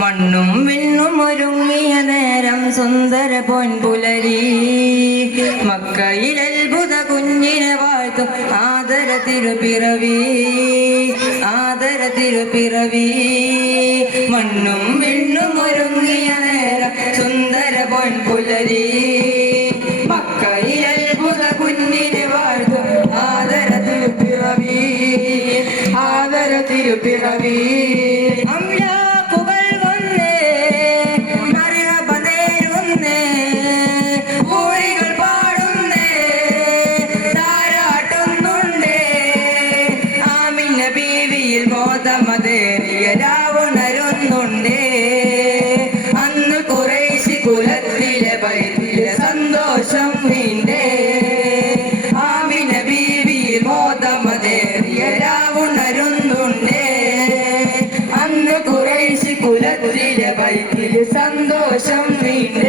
മണ്ണും വിണ്ണും ഒരുങ്ങിയ നേരം സുന്ദര പൊൻപുലരി. മക്കയിൽ അത്ഭുത കുഞ്ഞിനെ വാഴ്ത്തും ആദര തിരുപ്പിറവി ആദര തിരുപ്പിറവി മണ്ണും വിണ്ണും ഒരുങ്ങിയ നേരം സുന്ദര പൊൻപുലരി. മക്കയിൽ അത്ഭുത കുഞ്ഞിനെ വാഴ്ത്തും ആദര തിരുപ്പിറവി ആദര തിരുപ്പിറവി ബീവിയിൽ മോദമതേറിയ രാവുണരുന്നുണ്ടേ. അന്ന് കുറേശി കുലത്തിലെ വൈദ്യ സന്തോഷം നീണ്ടേ ആമിന ബീവിയിൽ മോദമതേറിയ രാവുണരുന്നുണ്ടേ. അന്ന് കുറേശി കുലത്തിലെ വൈദ്യ സന്തോഷം നീണ്ടേ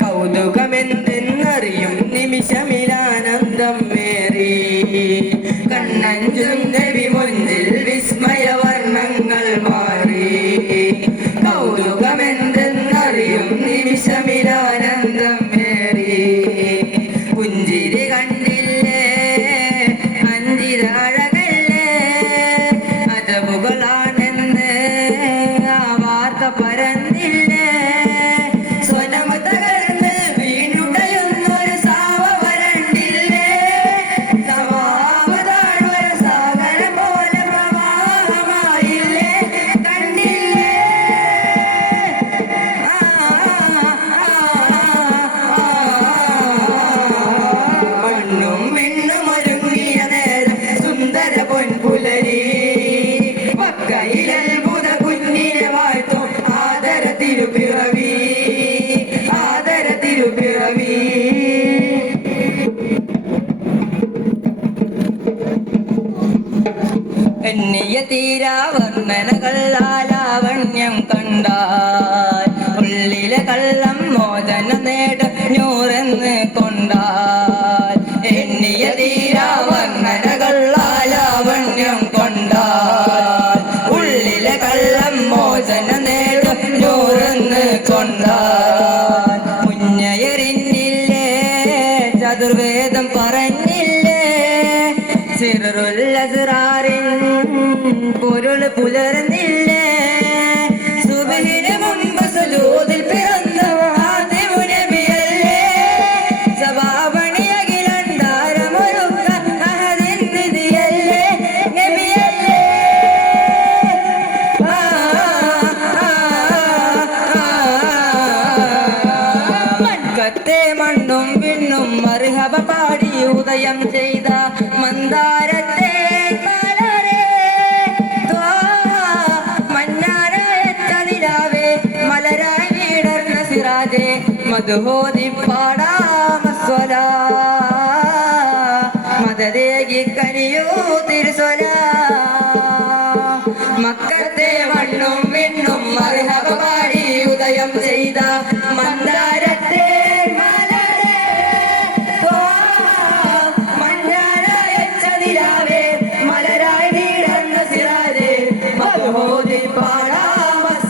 കൗതുകമെന്തെന്നറിയും നിമിഷമിലാനന്ദം മേറി കണ്ണഞ്ചും എണ്ണിയ ലാലാവണ്യം കണ്ടാൽ ഉള്ളിലെ കള്ളം മോചന നേട ഞൂറെന്ന് കൊണ്ടാൽ എണ്ണിയ ലാലാവണ്യം കൊണ്ടാൽ ഉള്ളിലെ കള്ളം മോചന നേട ഞൂറെന്ന് കൊണ്ടാൽ മുന്നയറിഞ്ഞില്ലേ ചതുർവേദം പറഞ്ഞില്ലേ സിറുല്ലസിറാറിൻ പൊരുൾ പുലർന്നില്ലേ വിണ്ണും മറുഹബ പാടി ഉദയം ചെയ്ത മന്ദാരത്തെ മധുഹോതി പാടാമസ്വല മതരേകി കനിയൂ തിരുസ്വല. മക്കത്തെ മണ്ണും മിണ്ണും മറുഹബ പാടി ഉദയം ചെയ്ത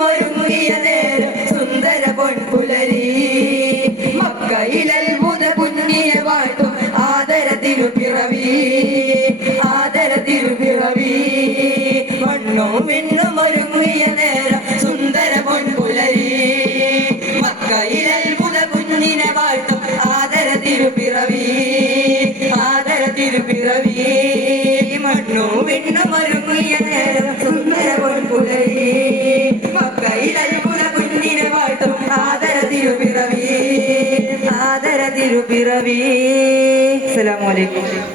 ഒരുമുറിയ നേരം സുന്ദര പൊൻപുലരി. മക്കയിലത്ഭുത കുഞ്ഞിയെ വാഴ്ത്തും ആദര തിരുപിറവി ആദര തിരുപിറവി മണ്ണും വിണ്ണും ഒരുമുറിയ നേരം സുന്ദര പൊൻപുലരി. മക്കയിലത്ഭുത കുഞ്ഞിനെ വാഴ്ത്തും ആദര തിരുപിറവി തിരുപിറവി